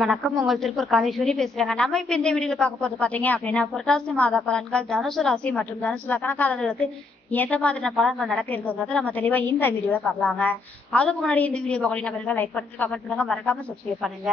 அனைவருக்கும் வணக்கம். உங்கள் திருப்பூர் காலேஸ்வரி பேசுறாங்க. நம்ம இப்ப இந்த வீடியோல பார்க்க போது பாத்தீங்க அப்படின்னா புரட்டாசி மாத பலன்கள் தனுசு ராசி மற்றும் தனுசு லக்னக்காரர்களுக்கு எந்த மாதிரியான பலன்கள் நடக்க இருக்கிறத நம்ம தெளிவா இந்த வீடியோல பார்க்கலாங்க. அதுக்கு முன்னாடி இந்த வீடியோ பார்க்க லைக் பண்ணுங்க, கமெண்ட் பண்ணுங்க, மறக்காம சப்ஸ்கிரைப் பண்ணுங்க.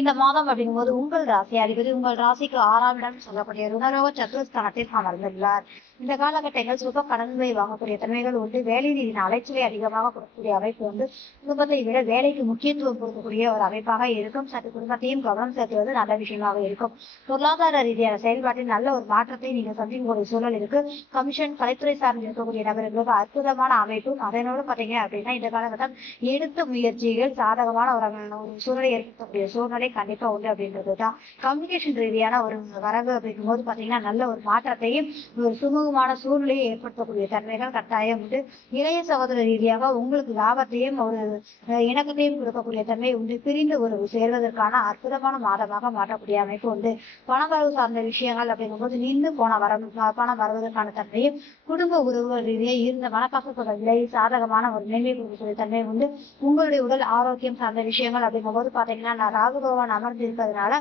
இந்த மாதம் அப்படிங்கும் போது உங்கள் ராசி அதிபதி உங்கள் ராசிக்கு 6ஆம் இடம் சொல்லக்கூடிய ருணரோக சத்துருஸ்தானத்தில் அமர்ந்துள்ளார். இந்த காலகட்டங்கள் சுப கடன்களை வாங்கக்கூடிய தன்மைகள் உண்டு. வேலை ரீதியின் அலைச்சலை அதிகமாக கொடுக்கக்கூடிய அமைப்பு வந்து குடும்பத்தை விட வேலைக்கு முக்கியத்துவம் கொடுக்கக்கூடிய ஒரு அமைப்பாக இருக்கும். சற்று குடும்பத்தையும் கவனம் செலுத்துவது நல்ல விஷயமாக இருக்கும். பொருளாதார ரீதியான செயல்பாட்டில் நல்ல ஒரு மாற்றத்தை நீங்க சந்திக்கக்கூடிய சூழல் இருக்கு. கமிஷன் கலைத்துறை சார்ந்து இருக்கக்கூடிய நபர்களுக்கு அற்புதமான அமைப்பும் அதனோடு பாத்தீங்க அப்படின்னா இந்த காலகட்டம் எடுத்த முயற்சிகள் சாதகமான ஒரு சூழலை ஏற்படுத்தக்கூடிய சூழ்நிலை கண்டிப்பா உண்டு அப்படின்றதுதான். கம்யூனிகேஷன் ரீதியான ஒரு வரவு அப்படிங்கும் போது பாத்தீங்கன்னா நல்ல ஒரு மாற்றத்தையும் ஒரு சுமூகமான சூழ்நிலையை ஏற்படுத்தக்கூடிய தன்மைகள் கட்டாயம் உண்டு. இளைய சகோதர ரீதியாக உங்களுக்கு லாபத்தையும் ஒரு இணக்கத்தையும் கொடுக்கக்கூடிய தன்மை உண்டு. பிரிந்து ஒரு சேர்வதற்கான அற்புதமான மாதமாக மாற்றக்கூடிய அமைப்பு உண்டு. பணவரவு சார்ந்த விஷயங்கள் அப்படிங்கும் போது நின்று போன பணம் வருவதற்கான தன்மையும் குடும்ப உறவுகள் ரீதியாக இருந்த மனக்கசப்புகள் விலை சாதகமான ஒரு மேன்மை கொடுக்கக்கூடிய தன்மை உண்டு. உங்களுடைய உடல் ஆரோக்கியம் சார்ந்த விஷயங்கள் அப்படிங்கும் போது பாத்தீங்கன்னா ராகு பகவான் அமர்ந்து இருப்பதனால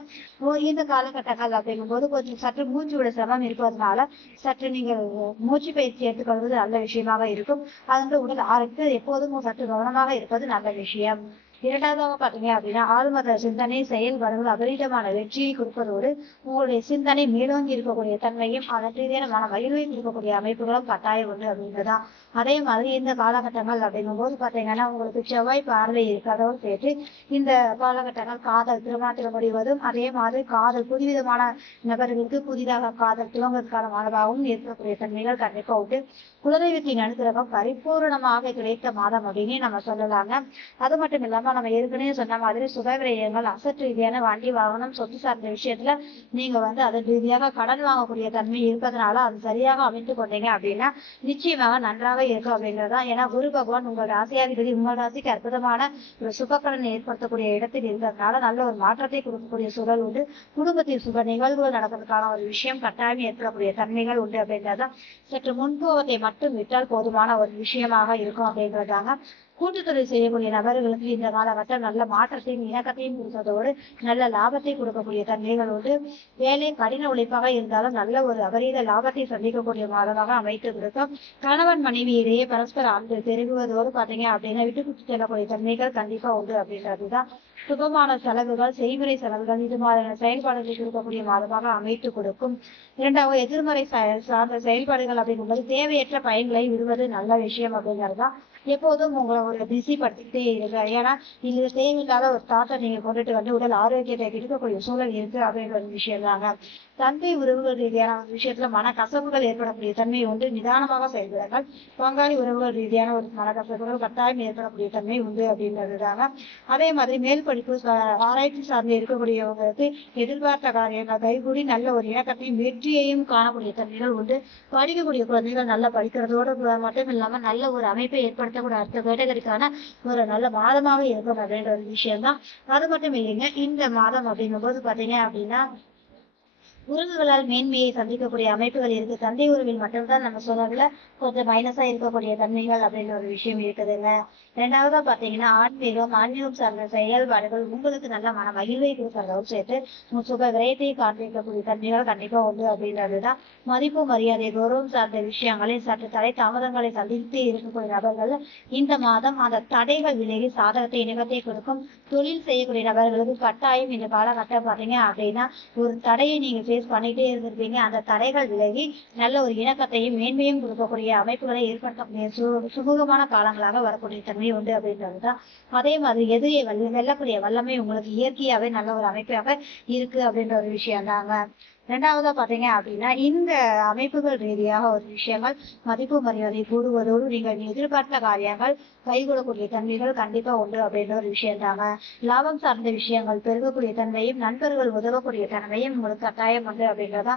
இந்த காலகட்டங்கள் அப்படிங்கும் போது கொஞ்சம் சற்று மூச்சு விட சிரமம் இருப்பதனால சற்று நீங்கள் மூச்சு பயிற்சி எடுத்துக்கொள்வது நல்ல விஷயமாக இருக்கும். அதற்கு உடல் ஆரோக்கியம் எப்போதும் சற்று கவனமாக இருப்பது நல்ல விஷயம். இரண்டாவதாக பாத்தீங்க அப்படின்னா ஆழ்மத சிந்தனை செயல்பாடுகள் அபரிதமான வெற்றியை கொடுப்பதோடு உங்களுடைய சிந்தனை மேலோங்கி இருக்கக்கூடிய தன்மையும் அதன் ரீதியான மன மகிழ்வை கொடுக்கக்கூடிய அமைப்புகளும் கட்டாயம் உண்டு அப்படின்றதான். அதே மாதிரி இந்த காலகட்டங்கள் அப்படிங்கும் போது பாத்தீங்கன்னா உங்களுக்கு செவ்வாய் பார்வை இருக்கிறதோடு சேர்த்து இந்த காலகட்டங்கள் காதல் திருமணத்தில் முடிவதும் அதே மாதிரி காதல் புதுவிதமான நபர்களுக்கு புதிதாக காதல் துவங்குவதற்கான மாதமாகவும் ஏற்படக்கூடிய தன்மைகள் கண்டிப்பா உண்டு. குலதெய்வத்தின் அனுகிரகம் பரிபூர்ணமாக கிடைத்த மாதம் அப்படின்னு நம்ம சொல்லலாங்க. அது மட்டும் இல்லாம நம்ம ஏற்கனவே சொன்ன மாதிரி சுக விரயங்கள் அசட் ரீதியான வண்டி வாகனம் சொத்து சார்ந்த விஷயத்துல நீங்க வந்து அதன் ரீதியாக கடன் வாங்கக்கூடிய தன்மை இருப்பதனால அது சரியாக அமைத்து கொண்டீங்க அப்படின்னா நிச்சயமாக நன்றாக இருக்கும் அப்படிங்கிறதா. ஏன்னா குரு பகவான் உங்கள் ராசியாதிபதி உங்கள் ராசிக்கு அற்புதமான ஒரு சுபக்கடன் ஏற்படுத்தக்கூடிய இடத்தில் இருக்கிறதுனால நல்ல ஒரு மாற்றத்தை கொடுக்கக்கூடிய சூழல் உண்டு. குடும்பத்தில் சுப நிகழ்வுகள் நடப்பதற்கான ஒரு விஷயம் கட்டாயம் ஏற்படக்கூடிய தன்மைகள் உண்டு அப்படின்றதா. சற்று முன்போவத்தை மட்டும் விட்டால் போதுமான ஒரு விஷயமாக இருக்கும் அப்படின்றதாங்க. கூட்டுத்தொழில் செய்யக்கூடிய நபர்களுக்கு இந்த காலகட்டம் நல்ல மாற்றத்தையும் இணக்கத்தையும் கொடுப்பதோடு நல்ல லாபத்தை கொடுக்கக்கூடிய தன்மைகள் உண்டு. வேலை கடின உழைப்பாக இருந்தாலும் நல்ல ஒரு அபரீத லாபத்தை சந்திக்கக்கூடிய மாதமாக அமைத்து கொடுக்கும். கணவன் மனைவி இடையே பரஸ்பர அன்பு பெருகுவதோடு பாத்தீங்க அப்படின்னா விட்டு கொடுத்து செல்லக்கூடிய தன்மைகள் கண்டிப்பா உண்டு அப்படின்றதுதான். சுபமான செலவுகள் செய்முறை செலவுகள் இது மாதிரியான செயல்பாடுகளை கொடுக்கக்கூடிய மாதமாக அமைத்து கொடுக்கும். இரண்டாவது எதிர்மறை சார்ந்த செயல்பாடுகள் அப்படிங்கும்போது தேவையற்ற பயன்களை விடுவது நல்ல விஷயம் அப்படிங்கிறதுதான். எப்போதும் உங்களை ஒரு பிஸி படுத்திக்கிட்டே இருக்கு. ஏன்னா இதுல தேவையில்லாத ஒரு தாட்டை நீங்க கொண்டுட்டு வந்து உடல் ஆரோக்கியத்தை இருக்கக்கூடிய சூழல் இருக்கு அப்படின்ற ஒரு விஷயம் தாங்க. தந்தை உறவுகள் ரீதியான ஒரு விஷயத்துல மனக்கசப்புகள் ஏற்படக்கூடிய தன்மை உண்டு. நிதானமாக செயல்படுங்கள். பங்காளி உறவுகள் ரீதியான ஒரு மனக்கசப்புகள் கட்டாயம் ஏற்படக்கூடிய தன்மை உண்டு அப்படின்றது தாங்க. அதே மாதிரி மேல் படிப்பு ஆராய்ச்சி சார்ந்து இருக்கக்கூடியவங்களுக்கு எதிர்பார்த்த காரியங்கள் கைகூடி நல்ல ஒரு இணக்கத்தையும் வெற்றியையும் காணக்கூடிய தன்மைகள் உண்டு. படிக்கக்கூடிய குழந்தைகள் நல்லா படிக்கிறதோடு மட்டும் இல்லாம நல்ல ஒரு அமைப்பை ஏற்படுத்தக்கூடிய அடுத்த கேட்டகரிக்கான ஒரு நல்ல மாதமாக இருக்கும் அப்படின்ற ஒரு விஷயம் தான். அது மட்டும் இல்லைங்க, இந்த மாதம் அப்படிங்கும் போது பாத்தீங்க அப்படின்னா உறவுகளால் மேன்மையை சந்திக்கக்கூடிய அமைப்புகள் இருக்கு. தந்தை உறவில் மட்டும்தான் நம்ம சொன்னதுல கொஞ்சம் மைனஸா இருக்கக்கூடிய தன்மைகள் அப்படின்ற ஒரு விஷயம் இருக்குதுங்க. இரண்டாவதா பாத்தீங்கன்னா ஆன்மீகம் சார்ந்த செயல்பாடுகள் உங்களுக்கு நல்ல மன மகிழ்வை கொடுக்கறதோடு சேர்த்து சுக விரயத்தை காண்பிக்கக்கூடிய தன்மைகள் கண்டிப்பா உண்டு அப்படின்றதுதான். மதிப்பு மரியாதை கௌரவம் சார்ந்த விஷயங்களில் சற்று தடை தாமதங்களை சந்தித்து இருக்கக்கூடிய நபர்கள் இந்த மாதம் அந்த தடைகள் விலகி சாதகத்தை இணக்கத்தை கொடுக்கும். தொழில் செய்யக்கூடிய நபர்களுக்கு கட்டாயம் இந்த காலகட்டம் பாத்தீங்க அப்படின்னா ஒரு தடையை நீங்க ஃபேஸ் பண்ணிட்டே இருந்திருப்பீங்க. அந்த தடைகள் விலகி நல்ல ஒரு இணக்கத்தையும் மேன்மையும் கொடுக்கக்கூடிய அமைப்புகளை ஏற்படுத்தக்கூடிய சுமூகமான காலங்களாக வரக்கூடிய தன்மை உண்டு அப்படின்றதுதான். அதே மாதிரி எதிரியை வெல்லக்கூடிய வல்லமை உங்களுக்கு இயற்கையாவே நல்ல ஒரு அமைப்பாக இருக்கு அப்படின்ற ஒரு விஷயம் தாங்க. இரண்டாவதா பாத்தீங்க அப்படின்னா இந்த அமைப்புகள் ரீதியாக ஒரு விஷயங்கள் மதிப்பு மரியாதை கூடுவதோடு நீங்கள் எதிர்பார்த்த காரியங்கள் கைகூடக்கூடிய தன்மைகள் கண்டிப்பா உண்டு அப்படின்ற ஒரு விஷயம் தாங்க. லாபம் சார்ந்த விஷயங்கள் பெருகக்கூடிய தன்மையும் நண்பர்கள் உதவக்கூடிய தன்மையும் உங்களுக்கு கட்டாயம் உண்டு அப்படின்றதா.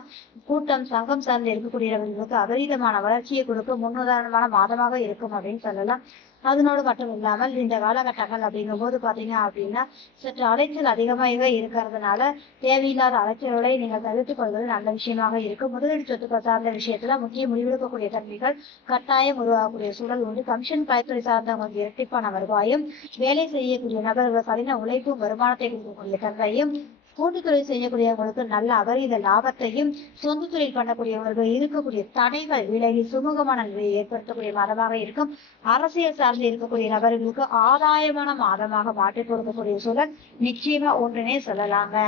கூட்டம் சங்கம் சார்ந்து இருக்கக்கூடியவர்களுக்கு அபரீதமான வளர்ச்சியை கொடுக்க முன்னுதாரணமான மாதமாக இருக்கும் அப்படின்னு சொல்லலாம். அதனோடு மட்டும் இல்லாமல் இந்த காலகட்டங்கள் அப்படிங்கும் போது பாத்தீங்க அப்படின்னா சற்று அலைச்சல் அதிகமாகவே இருக்கிறதுனால தேவையில்லாத அலைச்சல்களை நீங்கள் தவிர்த்துக் கொள்வது நல்ல விஷயமாக இருக்கும். முதலீடு சொத்துக்கள் சார்ந்த விஷயத்துல முக்கிய முடிவெடுக்கக்கூடிய தன்மைகள் கட்டாயம் உருவாகக்கூடிய சூழல் உண்டு. கமிஷன் கலைத்துறை சார்ந்தவங்களுக்கு இரட்டிப்பான வருவாயும், வேலை செய்யக்கூடிய நபர்கள் கடின உழைப்பும் வருமானத்தை கொடுக்கக்கூடிய தன்மையும், கூட்டுத்தொழில் செய்யக்கூடியவங்களுக்கு நல்ல அபரீத லாபத்தையும், சொந்த தொழில் பண்ணக்கூடியவர்கள் இருக்கக்கூடிய தடைகள் விலகி சுமூகமான நிலையை ஏற்படுத்தக்கூடிய மாதமாக இருக்கும். அரசியல் சார்ந்து இருக்கக்கூடிய நபர்களுக்கு ஆதாயமான மாதமாக மாற்றிக் கொடுக்கக்கூடிய சூழல் நிச்சயமா ஒன்றுனே சொல்லலாங்க.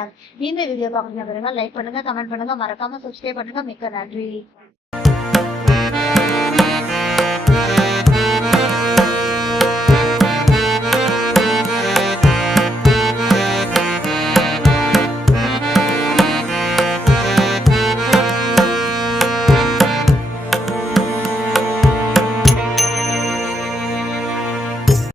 இந்த வீடியோ பார்க்குறவங்க லைக் பண்ணுங்க, கமெண்ட் பண்ணுங்க, மறக்காம சப்ஸ்கிரைப் பண்ணுங்க. மிக்க நன்றி.